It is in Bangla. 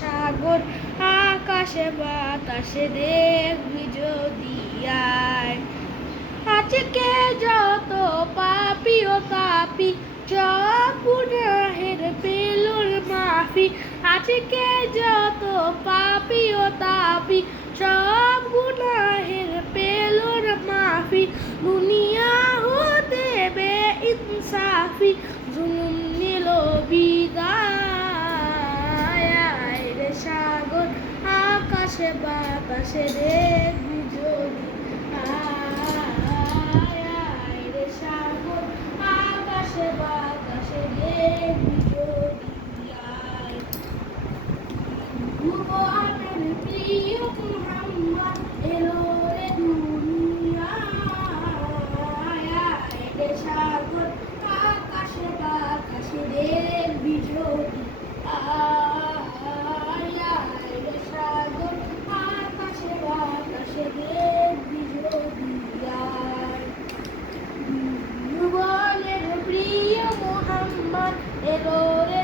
সাগর আকাশে বাতাসে দেখবি যদি আয়। আজকে যত পাপি ও তাপি সব গুনাহের পেলুর মাফি। আজকে যত পাপি ও তাপি সব গুনাহের পেলুর মাফি। দুনিয়া হতে বে ইনসাফি জুলুম নিল বিদায়। সাগর আকাশে বাতাসে দেখবি যদি আয় রে সাগর আকাশে বাতাসে দেখবি যদি আয়। ভুবনের প্রিয় মুহাম্মদ এলো রে দুনিয়ায়। রে সাগর আকাশে বাতাসে দেখবি যদি ভুবনের প্রিয় মুহাম্মদ এলো রে